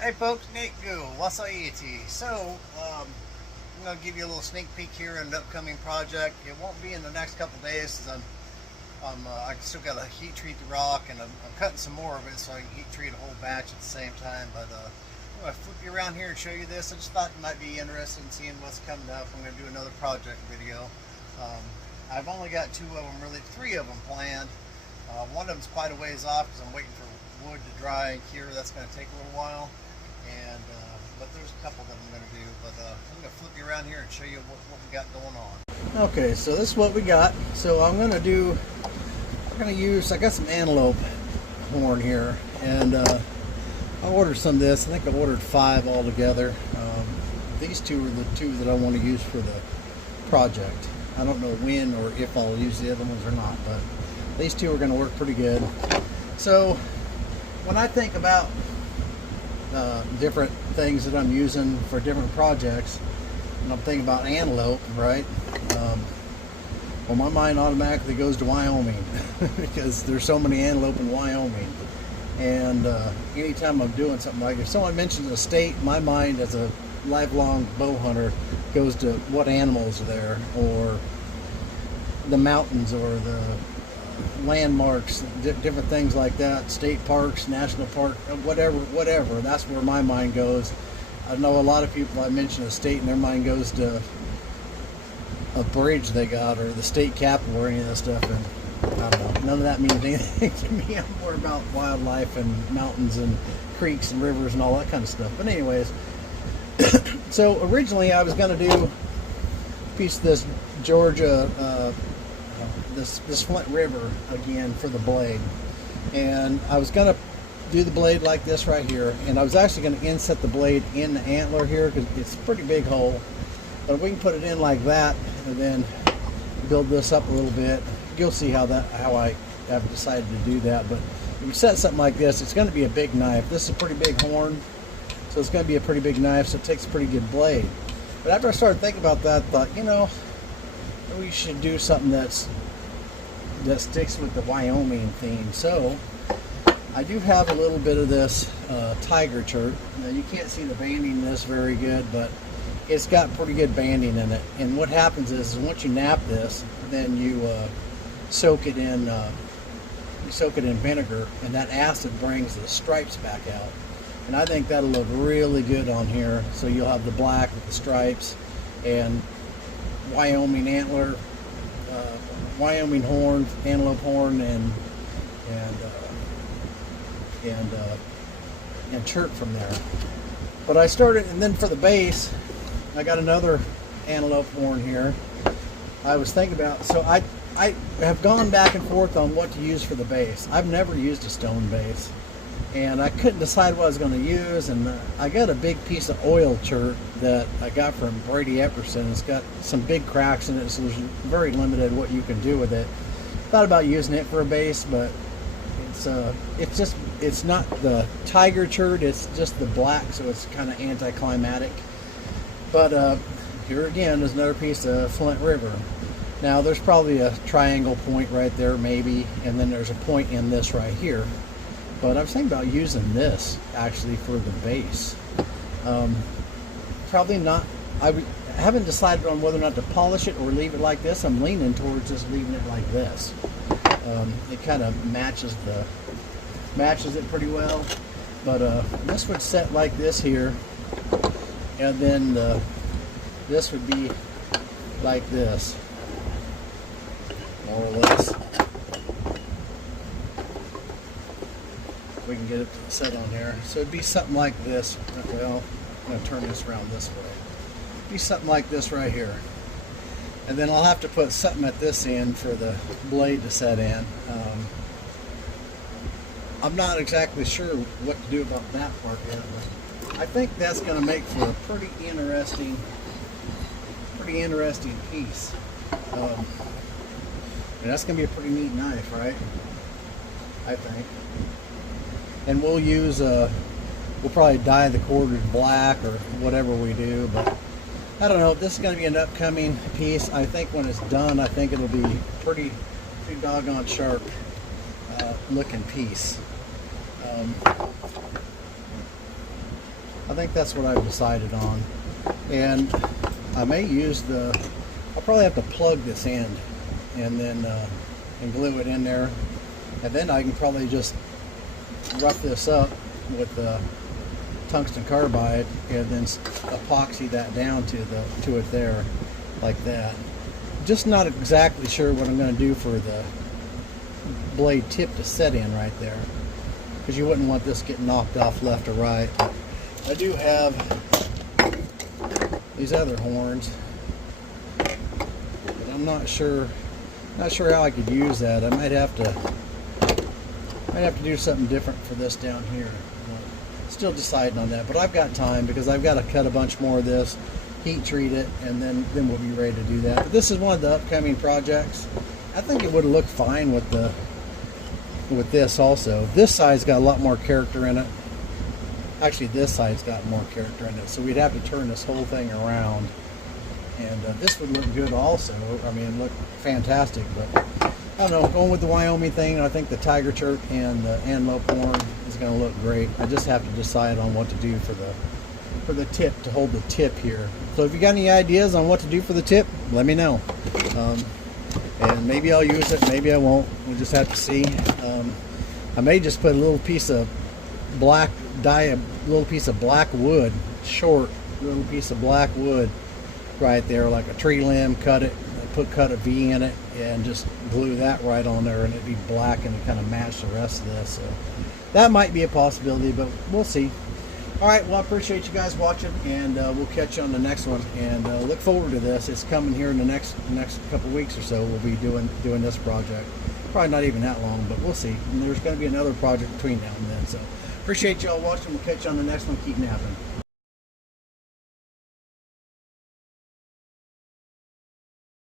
Hey folks, Néil, what's iyatee? So, I'm going to give you a little sneak peek here in an upcoming project. It won't be in the next couple days because I still got to heat treat the rock, and I'm cutting some more of it so I can heat treat a whole batch at the same time. But I'm going to flip you around here and show you this. I just thought you might be interested in seeing what's coming up. I'm going to do another project video. I've only got three of them planned. One of them's quite a ways off because I'm waiting for wood to dry and cure. That's going to take a little while. But there's a couple that I'm going to do. But I'm going to flip you around here and show you what we got going on. Okay, so this is what we got. So I'm going to use, I got some antelope horn here, and I ordered some of this. I think I ordered 5 altogether. These two are the 2 that I want to use for the project. I don't know when or if I'll use the other ones or not, but these 2 are going to work pretty good. So when I think about different things that I'm using for different projects, and I'm thinking about antelope, right? Well, my mind automatically goes to Wyoming because there's so many antelope in Wyoming. And anytime I'm doing something like, if someone mentions a state, my mind as a lifelong bow hunter goes to what animals are there, or the mountains, or the landmarks, different things like that, state parks, national park, whatever. That's where my mind goes. I know a lot of people, I mention a state and their mind goes to a bridge they got, or the state capital, or any of that stuff, and I don't know, none of that means anything to me. I'm more about wildlife and mountains and creeks and rivers and all that kind of stuff. But anyways, so originally I was going to do a piece of this Georgia, this Flint River again for the blade, and I was going to do the blade like this right here, and I was actually going to inset the blade in the antler here because it's a pretty big hole, but we can put it in like that and then build this up a little bit. You'll see how I have decided to do that. But if you set something like this, it's going to be a big knife. This is a pretty big horn, so it's going to be a pretty big knife, so it takes a pretty good blade. But after I started thinking about that, I thought, you know, we should do something that sticks with the Wyoming theme. So I do have a little bit of this tiger chert. Now you can't see the banding in this very good, but it's got pretty good banding in it. And what happens is once you nap this, then you soak it in vinegar, and that acid brings the stripes back out. And I think that'll look really good on here. So you'll have the black with the stripes, and Wyoming antler, Wyoming horn, antelope horn, and chert from there. But I started, and then for the base, I got another antelope horn here. I was thinking about, so I have gone back and forth on what to use for the base. I've never used a stone base, and I couldn't decide what I was going to use. And I got a big piece of oil chert that I got from Brady Epperson. It's got some big cracks in it, so there's very limited what you can do with it. Thought about using it for a base, but it's not the tiger chert, it's just the black, so it's kind of anticlimactic. But here again is another piece of Flint River. Now there's probably a triangle point right there maybe, and then there's a point in this right here. But I was thinking about using this actually for the base. Probably not. I haven't decided on whether or not to polish it or leave it like this. I'm leaning towards just leaving it like this. It kind of matches it pretty well. But this would set like this here, and then this would be like this, more or less. We can get it set on here. So it'd be something like this. Well, I'm going to turn this around this way. It'd be something like this right here. And then I'll have to put something at this end for the blade to set in. I'm not exactly sure what to do about that part yet, but I think that's going to make for a pretty interesting piece. And that's going to be a pretty neat knife, right? I think. And we'll use we'll probably dye the quarters black or whatever we do, but I don't know. This is going to be an upcoming piece. I think when it's done, I think it'll be pretty doggone sharp looking piece. I think that's what I've decided on. And I may use I'll probably have to plug this end and then and glue it in there. And then I can probably just rough this up with tungsten carbide and then epoxy that down to it there, like that. Just not exactly sure what I'm going to do for the blade tip to set in right there, because you wouldn't want this getting knocked off left or right. But I do have these other horns, but I'm not sure how I could use that. I might have to do something different for this down here. Still deciding on that, but I've got time because I've got to cut a bunch more of this, heat treat it, and then we'll be ready to do that. But this is one of the upcoming projects. I think it would look fine with this also. This side's got a lot more character in it. Actually, this side's got more character in it, so we'd have to turn this whole thing around, and this would look good also. I mean, look fantastic, but I don't know, going with the Wyoming thing, I think the tiger chert and the antelope horn is going to look great. I just have to decide on what to do for the tip, to hold the tip here. So if you got any ideas on what to do for the tip, let me know. And maybe I'll use it, maybe I won't. We'll just have to see. I may just put a little piece of black wood, short little piece of black wood right there, like a tree limb, cut it, cut a V in it, and just glue that right on there, and it'd be black and it kind of match the rest of this. So that might be a possibility, but we'll see. All right, well, I appreciate you guys watching, and we'll catch you on the next one. And look forward to this. It's coming here in the next couple weeks or so. We'll be doing this project. Probably not even that long, but we'll see. And there's going to be another project between now and then. So appreciate y'all watching. We'll catch you on the next one. Keep napping.